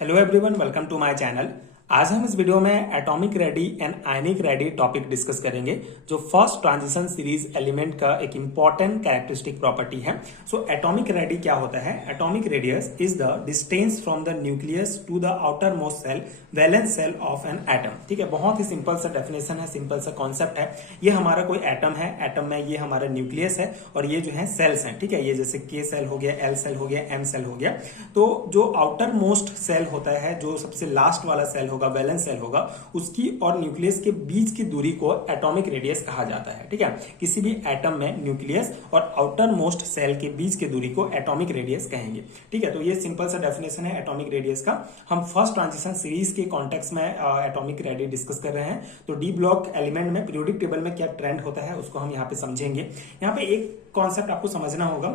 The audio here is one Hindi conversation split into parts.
Hello everyone, welcome to my channel. आज हम इस वीडियो में atomic radii and ionic radii topic discuss करेंगे, जो फर्स्ट ट्रांजिशन सीरीज एलिमेंट का एक इंपॉर्टेंट कैरेक्टरिस्टिक प्रॉपर्टी है। सो एटॉमिक रेडी क्या होता है? Atomic radius is the distance from the nucleus to the outer most shell, valence shell of an atom. ठीक है, बहुत ही सिंपल सा डेफिनेशन है, सिंपल सा कॉन्सेप्ट है। ये हमारा कोई एटम है, एटम में ये हमारा न्यूक्लियस है और ये जो है सेल्स हैं। ठीक है, ये जैसे के सेल हो गया, एल सेल हो गया, एम सेल हो गया। तो जो आउटर मोस्ट सेल होता है, जो सबसे लास्ट वाला सेल होगा, वैलेंस सेल होगा, उसकी और न्यूक्लियस के बीच की दूरी को एटॉमिक रेडियस कहा जाता है। ठीक है, किसी भी एटम में न्यूक्लियस और आउटर मोस्ट सेल के बीच की दूरी को एटॉमिक रेडियस कहेंगे। ठीक है, तो ये सिंपल सा डेफिनेशन है एटॉमिक रेडियस का। हम फर्स्ट ट्रांजिशन सीरीज के कॉन्टेक्स्ट में एटॉमिक रेडियस डिस्कस कर रहे हैं। तो डी ब्लॉक एलिमेंट में पीरियोडिक टेबल में क्या ट्रेंड होता है उसको हम यहाँ पे समझेंगे। यहाँ पे एक कॉन्सेप्ट आपको समझना होगा,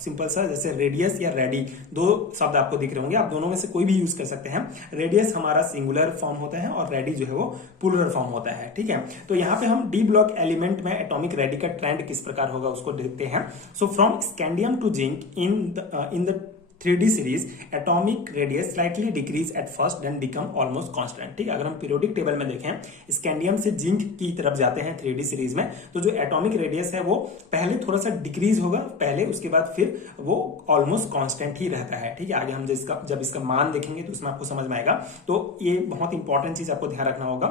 सिंपल सा, जैसे रेडियस या रेडी, दो शब्द आपको दिख रहे होंगे, आप दोनों में से कोई भी यूज कर सकते हैं। रेडियस हमारा सिंगुलर फॉर्म होता है और रेडी जो है वो प्लूरल फॉर्म होता है। ठीक है, तो यहाँ पे हम डी ब्लॉक एलिमेंट में एटॉमिक रेडी का ट्रेंड किस प्रकार होगा उसको देखते हैं। So from scandium to zinc in the 3D series atomic radius slightly decrease at first then become almost constant. ठीक है, अगर हम पीरियोडिक टेबल में देखें, स्कैंडियम से जिंक की तरफ जाते हैं 3D सीरीज में, तो जो एटॉमिक रेडियस है वो पहले थोड़ा सा डिक्रीज होगा पहले, उसके बाद फिर वो ऑलमोस्ट कांस्टेंट ही रहता है। ठीक है, आगे हम जब इसका मान देखेंगे तो उसमें आपको समझ में आएगा। तो ये बहुत इंपॉर्टेंट चीज आपको ध्यान रखना होगा।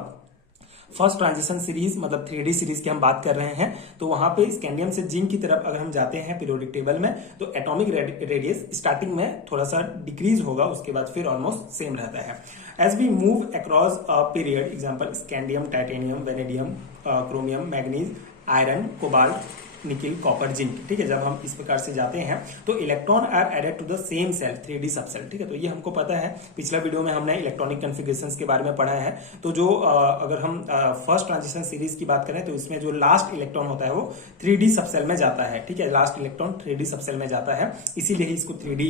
फर्स्ट ट्रांजिशन सीरीज मतलब 3D सीरीज की हम बात कर रहे हैं, तो वहां पे स्कैंडियम से जिंक की तरफ अगर हम जाते हैं पीरियोडिक टेबल में, तो एटॉमिक रेडियस स्टार्टिंग में थोड़ा सा डिक्रीज होगा, उसके बाद फिर ऑलमोस्ट सेम रहता है। As we move across a period, example scandium, titanium, vanadium, chromium, manganese, iron, cobalt, nickel, copper, zinc. ठीक है, जब हम इस प्रकार से जाते हैं तो electron are added to the same shell 3D subshell. ठीक है, तो ये हमको पता है, पिछला वीडियो में हमने इलेक्ट्रॉनिक कॉन्फ़िगरेशंस के बारे में पढ़ा है। तो जो अगर हम फर्स्ट ट्रांजिशन सीरीज की बात करें तो इसमें जो लास्ट इलेक्ट्रॉन होता है वो 3D सबसेल में जाता है। ठीक है, लास्ट इलेक्ट्रॉन 3D सबसेल में जाता है, इसीलिए इसको 3D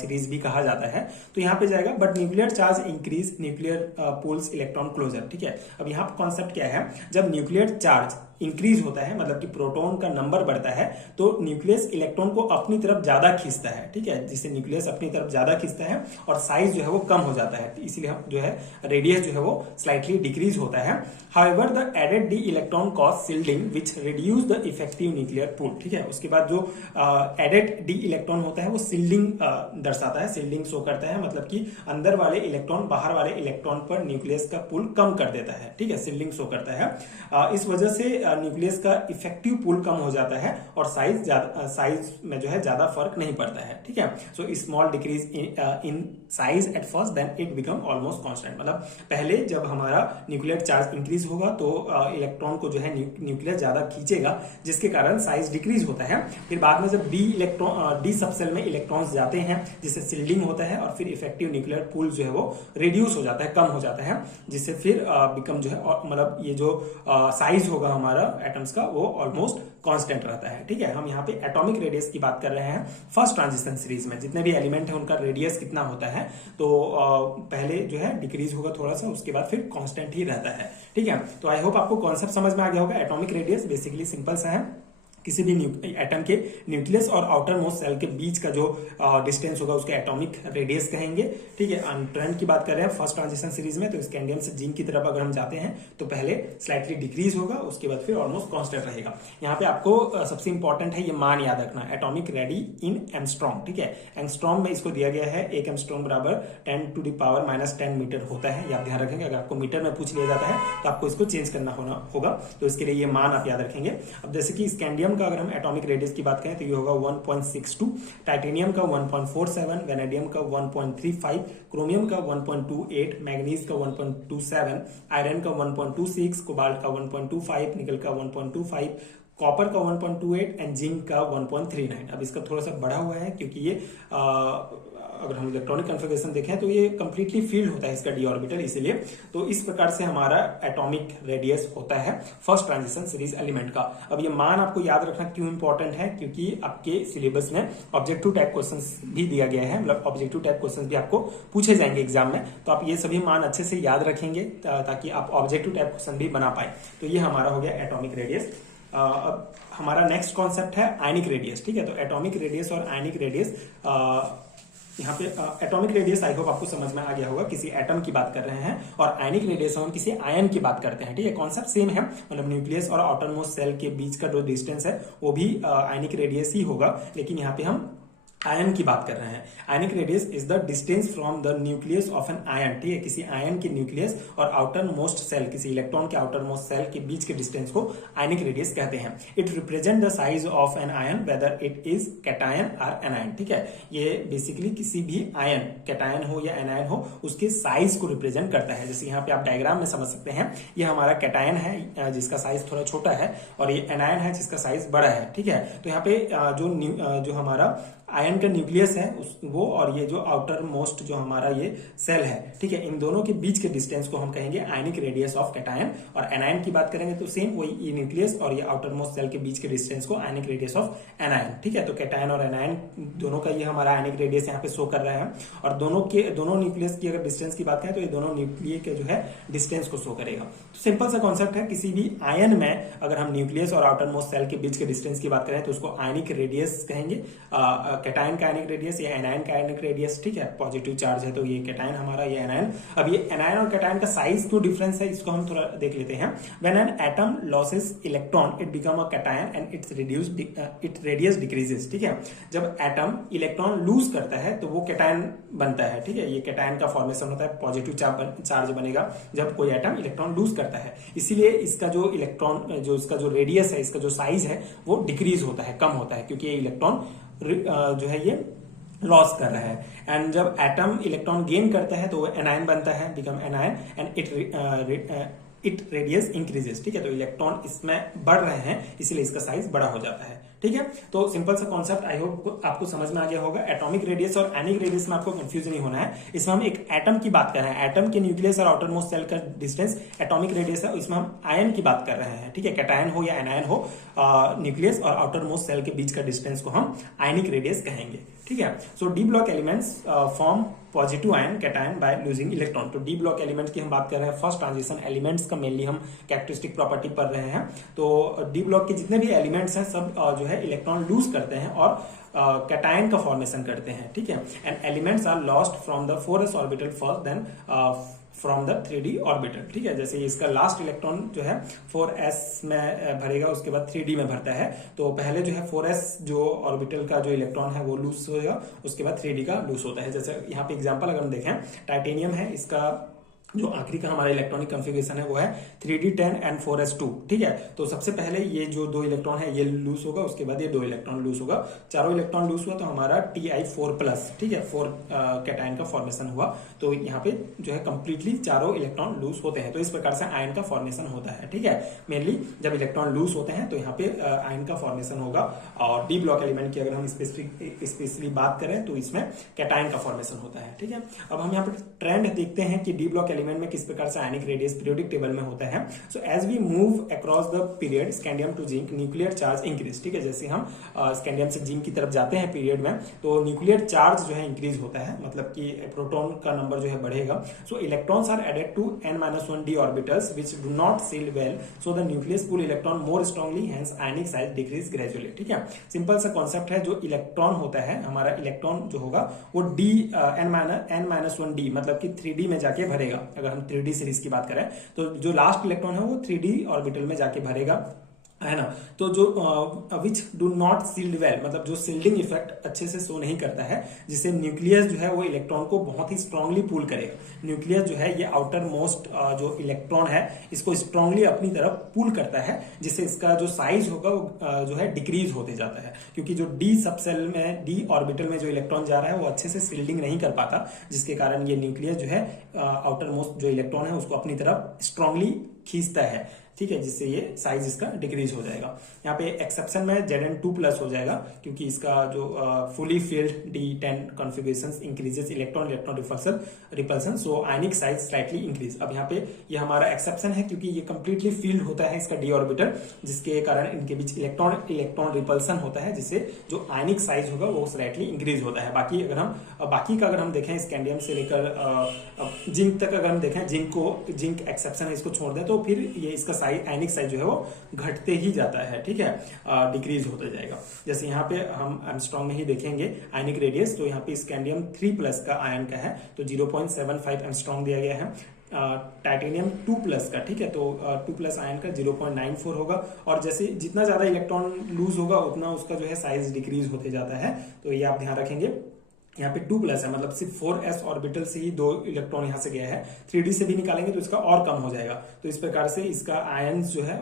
सीरीज भी कहा जाता है। तो यहाँ पे जाएगा, but nuclear charge increase, nuclear pulls electron closer. ठीक है, अब यहाँ पर कॉन्सेप्ट क्या है, जब न्यूक्लियर चार्ज इंक्रीज होता है, मतलब कि प्रोटॉन का नंबर बढ़ता है, तो न्यूक्लियस इलेक्ट्रॉन को अपनी तरफ ज्यादा खींचता है। ठीक है, जिससे न्यूक्लियस अपनी तरफ ज्यादा खींचता है और साइज जो है वो कम हो जाता है, तो इसीलिए जो है रेडियस जो है वो स्लाइटली डिक्रीज होता है। However the added d electron cause shielding which reduce the effective nuclear pull. ठीक है, उसके बाद जो एडेड डी इलेक्ट्रॉन होता है वो शिल्डिंग दर्शाता है, शिल्डिंग शो करता है, मतलब कि अंदर वाले इलेक्ट्रॉन बाहर वाले इलेक्ट्रॉन पर न्यूक्लियस का पुल कम कर देता है। ठीक है, शिल्डिंग शो करता है। इस वजह से न्यूक्लियस का इफेक्टिव पुल कम हो जाता है और साइज में जो है ज्यादा फर्क नहीं पड़ता है। ठीक है, so small decrease in size at first then it become almost constant. मतलब पहले जब हमारा न्यूक्लियर चार्ज इंक्रीज होगा तो इलेक्ट्रॉन को जो है न्यूक्लियर ज्यादा खींचेगा, जिसके कारण साइज डिक्रीज होता है। फिर बाद में जब डी सबसेल में इलेक्ट्रॉन्स जाते हैं, जिससे शिल्डिंग होता है और फिर इफेक्टिव न्यूक्लियर पुल जो है वो रिड्यूस हो जाता है, कम हो जाता है, जिससे फिर बिकम जो है मतलब ये जो साइज होगा हमारा एटम्स का वो ऑलमोस्ट कांस्टेंट रहता है। ठीक है, हम यहाँ पे एटॉमिक रेडियस की बात कर रहे हैं। फर्स्ट ट्रांजिशन सीरीज में जितने भी एलिमेंट है उनका रेडियस कितना होता है, तो पहले जो है डिक्रीज होगा थोड़ा सा, उसके बाद फिर कांस्टेंट ही रहता है। ठीक है, तो आई होप आपको कॉन्सेप्ट समझ में आ गया होगा। एटॉमिक रेडियस बेसिकली सिंपल सा है, किसी भी एटम के न्यूक्लियस और आउटर मोस्ट सेल के बीच का जो डिस्टेंस होगा उसके एटॉमिक रेडियस कहेंगे। ठीक है, ट्रेंड की बात कर रहे हैं फर्स्ट ट्रांजिशन सीरीज में, तो स्कैंडियम से जिंक की तरफ अगर हम जाते हैं तो पहले स्लाइटली डिक्रीज होगा, उसके बाद फिर ऑलमोस्ट कांस्टेंट रहेगा। यहाँ पे आपको सबसे इंपॉर्टेंट है ये मान याद रखना, एटॉमिक रेडी इन एंगस्ट्रॉम। ठीक है, एंगस्ट्रॉम में इसको दिया गया है, 1 एंगस्ट्रॉम बराबर 10⁻⁻10 मीटर होता है। ये आप ध्यान रखेंगे, अगर आपको मीटर में पूछ लिया जाता है तो आपको इसको चेंज करना होगा, तो इसके लिए ये मान आप याद रखेंगे। अब जैसे कि स्कैंडियम का अगर हम एटॉमिक रेडियस की बात करें तो ये होगा 1.62, टाइटेनियम का 1.47, वेनेडियम का 1.35, क्रोमियम का 1.28, मैग्नीज का 1.27, आयरन का 1.26, कोबाल्ट का 1.25, निकल का 1.25, कॉपर का 1.28 एंड जिंक का 1.39। अब इसका थोड़ा सा बढ़ा हुआ है क्योंकि ये अगर हम इलेक्ट्रॉनिक कॉन्फ़िगरेशन देखें तो ये कंप्लीटली फील्ड होता है इसका डी ऑर्बिटल, इसीलिए तो इस प्रकार से हमारा एटॉमिक रेडियस होता है फर्स्ट ट्रांजिशन सीरीज एलिमेंट का। अब ये मान आपको याद रखना क्यों इंपॉर्टेंट है, क्योंकि आपके सिलेबस में ऑब्जेक्टिव टाइप क्वेश्चंस भी दिया गया है, मतलब ऑब्जेक्टिव टाइप क्वेश्चंस भी आपको पूछे जाएंगे एग्जाम में, तो आप ये सभी मान अच्छे से याद रखेंगे ताकि आप ऑब्जेक्टिव टाइप क्वेश्चन भी बना पाए। तो ये हमारा हो गया एटॉमिक रेडियस। अब हमारा नेक्स्ट कॉन्सेप्ट है आयनिक रेडियस। ठीक है, तो एटॉमिक रेडियस और आयनिक रेडियस यहाँ पे एटॉमिक रेडियस आई होप आपको समझ में आ गया होगा, किसी एटम की बात कर रहे हैं, और आयनिक रेडियस हम किसी आयन की बात करते हैं, ठीक है। कॉन्सेप्ट सेम है, मतलब न्यूक्लियस और आउटर मोस्ट सेल के बीच का जो डिस्टेंस है वो भी आयनिक रेडियस ही होगा, लेकिन यहाँ पे हम आयन की बात कर रहे हैं। Ionic radius is the distance from the nucleus of an ion, ठीक है। किसी आयन के न्यूक्लियस और आउटर मोस्ट सेल, किसी इलेक्ट्रॉन के आउटर मोस्ट सेल के बीच के डिस्टेंस को आयनिक रेडियस कहते हैं। It represent the size of an ion whether it is cation और एनायन, ठीक है। ये बेसिकली किसी भी आयन, कैटायन हो या एनायन हो, उसके साइज को रिप्रेजेंट करता है। जैसे यहाँ पे आप डायग्राम में समझ सकते हैं, ये हमारा कैटायन है जिसका साइज थोड़ा छोटा है, और ये एनायन है जिसका साइज बड़ा है, ठीक है। तो यहाँ पे जो हमारा आयन का न्यूक्लियस है वो, और ये जो आउटर मोस्ट जो हमारा ये सेल है, ठीक है, इन दोनों के बीच के डिस्टेंस को हम कहेंगे आयनिक रेडियस ऑफ कैटायन। और एनायन की बात करेंगे तो सेम वही, ये न्यूक्लियस और ये आउटर मोस्ट सेल के बीच के डिस्टेंस को आयनिक रेडियस ऑफ एनायन, ठीक है। तो कैटायन और एनायन दोनों का ये हमारा आयनिक रेडियस यहाँ पे शो कर रहा है, और दोनों न्यूक्लियस की अगर डिस्टेंस की बात करें तो ये दोनों न्यूक्लिय के जो है डिस्टेंस को शो करेगा। तो सिंपल सा कॉन्सेप्ट है, किसी भी आयन में अगर हम न्यूक्लियस और आउटर मोस्ट सेल के बीच के डिस्टेंस की बात करें तो उसको आयनिक रेडियस कहेंगे। कैटायन का आयनिक रेडियस या एनायन का आयनिक रेडियस, ठीक है। पॉजिटिव चार्ज है तो ये कैटायन हमारा, ये एनायन। अब ये एनायन और कैटायन का साइज क्यों डिफरेंस है, इसको हम थोड़ा देख लेते हैं। When an atom losses electron it become a cation and it radius decreases, ठीक है। जब एटम इलेक्ट्रॉन लूज करता है तो वो कैटायन बनता है, ठीक है। ये कैटायन का फॉर्मेशन होता है, पॉजिटिव चार्ज बनेगा जब कोई एटम इलेक्ट्रॉन लूज करता है। इसीलिए इसका जो इलेक्ट्रॉन, जो इसका जो रेडियस है, इसका जो साइज है वो डिक्रीज होता है, कम होता है, क्योंकि ये इलेक्ट्रॉन जो है ये लॉस कर रहा है। एंड जब एटम इलेक्ट्रॉन गेन करता है तो वो एनायन बनता है, become anion, and it radius increases, ठीक है। तो इलेक्ट्रॉन इसमें बढ़ रहे हैं, इसीलिए इसका साइज बड़ा हो जाता है, ठीक है। तो सिंपल सा कॉन्सेप्ट आई होप आपको समझ में आ गया होगा। एटॉमिक रेडियस और आयनिक रेडियस में आपको कंफ्यूज नहीं होना है। इसमें हम एक एटम की बात कर रहे हैं, एटम के न्यूक्लियस और आउटर मोस्ट सेल का डिस्टेंस एटॉमिक रेडियस है, इसमें हम आयन की बात कर रहे हैं, ठीक है। कैटायन हो या एनायन हो, न्यूक्लियस और आउटर मोस्ट सेल के बीच का डिस्टेंस को हम आयनिक रेडियस कहेंगे, ठीक है। So d block elements form positive ion cation by losing electron. तो डी ब्लॉक एलिमेंट्स की हम बात कर रहे हैं, फर्स्ट ट्रांजिशन एलिमेंट्स का मेनली हम कैरेक्टरिस्टिक प्रॉपर्टी पढ़ रहे हैं। तो डी ब्लॉक के जितने भी एलिमेंट्स हैं सब जो है इलेक्ट्रॉन लूज करते हैं और कैटायन का फॉर्मेशन करते हैं, ठीक है। And elements are lost from the 4s orbital first, then from the 3d orbital, ठीक है। जैसे इसका लास्ट इलेक्ट्रॉन जो है 4s में भरेगा, उसके बाद 3d में भरता है। तो पहले जो है 4s जो ऑर्बिटल का जो इलेक्ट्रॉन है वो लूज होगा, उसके बाद 3d का लूज होता है। जैसे यहाँ पे एग्जांपल अगर हम देखें, टाइटेनियम है, इसका जो आखिरी का हमारा इलेक्ट्रॉनिक कॉन्फ़िगरेशन है वो है 3d10 एंड 4s2, ठीक है। तो सबसे पहले ये जो दो इलेक्ट्रॉन है ये लूज होगा, उसके बाद ये दो इलेक्ट्रॉन लूज होगा, चारों इलेक्ट्रॉन लूज हुआ तो हमारा Ti4+, ठीक है, 4 कैटायन का फॉर्मेशन हुआ। तो यहाँ पे जो है कंप्लीटली चारों इलेक्ट्रॉन लूज होते हैं। तो इस प्रकार से आयन का फॉर्मेशन होता है, ठीक है। मेनली जब इलेक्ट्रॉन लूज होते हैं तो यहाँ पे आयन का फॉर्मेशन होगा। और डी ब्लॉक एलिमेंट की अगर हम स्पेशली बात करें तो इसमें कैटायन का फॉर्मेशन होता है, ठीक है। अब हम यहाँ पे ट्रेंड देखते हैं कि डी ब्लॉक एलिमेंट में किस प्रकार से आयनिक रेडियस पीरियोडिक टेबल में होता है। So as we move across the period scandium to zinc nuclear charge increase, ठीक है। जैसे हम स्कैंडियम से जिंक की तरफ जाते हैं पीरियड में तो न्यूक्लियर चार्ज जो है इंक्रीज होता है, मतलब कि प्रोटॉन का नंबर जो है बढ़ेगा। So electrons are added to n-1d orbitals which do not shield well, so the nucleus pull electron more strongly, hence ionic size decrease gradually, ठीक है। सिंपल सा कॉन्सेप्ट है, जो इलेक्ट्रॉन होता है हमारा, इलेक्ट्रॉन जो होगा वो n-1d मतलब कि 3d में जाके भरेगा। अगर हम 3d सीरीज की बात करें तो जो लास्ट इलेक्ट्रॉन है वो 3d ऑर्बिटल में जाके भरेगा, है ना। तो जो which do not shield well, मतलब जो सील्डिंग इफेक्ट अच्छे से शो नहीं करता है, जिससे न्यूक्लियस जो है वो इलेक्ट्रॉन को बहुत ही स्ट्रांगली पुल करेगा। न्यूक्लियस जो है ये आउटर मोस्ट जो इलेक्ट्रॉन है इसको स्ट्रांगली अपनी तरफ पुल करता है, जिससे इसका जो साइज होगा वो जो है डिक्रीज होते जाता है, क्योंकि जो डी सबसेल में, डी ऑर्बिटल में जो इलेक्ट्रॉन जा रहा है वो अच्छे से सील्डिंग नहीं कर पाता, जिसके कारण ये न्यूक्लियस जो है आउटर मोस्ट जो इलेक्ट्रॉन है उसको अपनी तरफ स्ट्रांगली खींचता है, ठीक है, जिससे ये साइज इसका डिक्रीज हो जाएगा। यहाँ पे एक्सेप्शन में Zn2+ हो जाएगा, क्योंकि इसका जो fully filled D10 configurations increases electron repulsion, so ionic size slightly increase. अब यहाँ पे ये हमारा एक्सेप्शन है, क्योंकि ये कंप्लीटली फील्ड होता है इसका डी ऑर्बिटल, जिसके कारण इनके बीच इलेक्ट्रॉन रिपल्सन होता है, जिससे जो आयनिक साइज होगा वो स्लाइटली इंक्रीज होता है। बाकी का अगर हम देखें स्कैंडियम से लेकर जिंक तक अगर हम देखें, जिंक एक्सेप्शन है, इसको छोड़ दें तो फिर ये इसका साइज आयनिक साइज जो है वो घटते ही जाता है, ठीक है, डिक्रीज होता जाएगा। जैसे यहाँ पे हम एंगस्ट्रॉम में ही देखेंगे आयनिक रेडियस, तो यहाँ पे स्कैंडियम 3+ का आयन का है तो 0.75 एंगस्ट्रॉम दिया गया है। टाइटेनियम 2+ का, ठीक है, तो 2+ आयन का 0.94 होगा, और जैसे जितना ज्यादा इलेक्ट्रॉन लूज होगा उतना उसका जो है साइज डिक्रीज होते जाता है, तो ये आप ध्यान रखेंगे। यहाँ पे 2+ है, मतलब सिर्फ 4s ऑर्बिटल से ही 2 इलेक्ट्रॉन यहाँ से गया है, 3d से भी निकालेंगे तो इसका और कम हो जाएगा। तो इस प्रकार से इसका आयंस जो है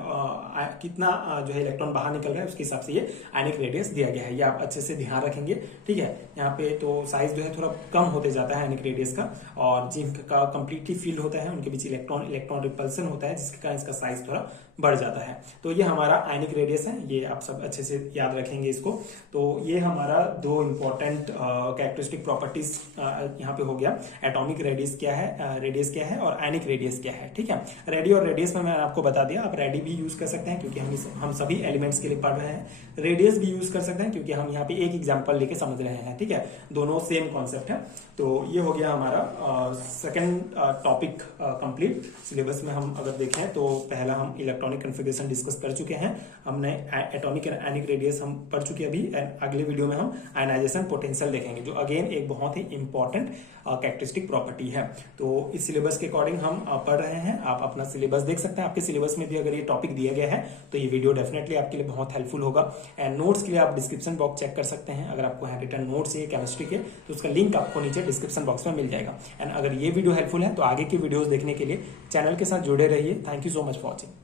कितना जो है इलेक्ट्रॉन बाहर निकल रहा है उसके हिसाब से ये आयनिक रेडियस दिया गया है, ये आप अच्छे से ध्यान रखेंगे, ठीक है। यहाँ पे तो साइज जो है थोड़ा कम होते जाता है आयनिक रेडियस का, और जिनका कंप्लीटली फील्ड होता है उनके बीच इलेक्ट्रॉन रिपल्सन होता है, जिसके कारण इसका साइज थोड़ा बढ़ जाता है। तो ये हमारा आयनिक रेडियस है, ये आप सब अच्छे से याद रखेंगे इसको। तो ये हमारा 2 इंपॉर्टेंट कैरेक्टरिस्टिक प्रॉपर्टीज यहाँ पे हो गया, एटॉमिक रेडियस क्या है और आयनिक रेडियस क्या है, ठीक है। रेडी और रेडियस में मैंने आपको बता दिया, आप रेडी भी यूज कर सकते हैं क्योंकि हम सभी एलिमेंट्स के लिए पढ़ रहे हैं, रेडियस भी यूज कर सकते हैं क्योंकि हम यहाँ पे एक एग्जाम्पल लेके समझ रहे हैं, ठीक है, दोनों सेम कॉन्सेप्ट है। तो ये हो गया हमारा सेकेंड टॉपिक कंप्लीट। सिलेबस में हम अगर देखें तो पहला हम इलेक्ट्रॉनिक कॉन्फ़िगरेशन डिस्कस कर चुके हैं, हमने एटॉमिक एंड आयनिक रेडियस हम पढ़ चुके हैं अभी, एंड अगले वीडियो में हम आयनाइजेशन पोटेंशियल देखेंगे, जो अगेन एक बहुत ही इंपॉर्टेंट कैरेक्टरिस्टिक प्रॉपर्टी है। तो इस सिलेबस के अकॉर्डिंग हम पढ़ रहे हैं, आप अपना सिलेबस देख सकते हैं, आपके सिलेबस में भी अगर ये टॉपिक दिया गया है तो ये वीडियो डेफिनेटली आपके लिए बहुत हेल्पफुल होगा। एंड नोट्स के लिए आप डिस्क्रिप्शन बॉक्स चेक कर सकते हैं, अगर आपको हैंड रिटन नोट्स चाहिए केमिस्ट्री के तो उसका लिंक आपको नीचे डिस्क्रिप्शन बॉक्स में मिल जाएगा। एंड अगर ये वीडियो हेल्पफुल है तो आगे की वीडियोस देखने के लिए चैनल के साथ जुड़े रहिए। Thank you so much for watching.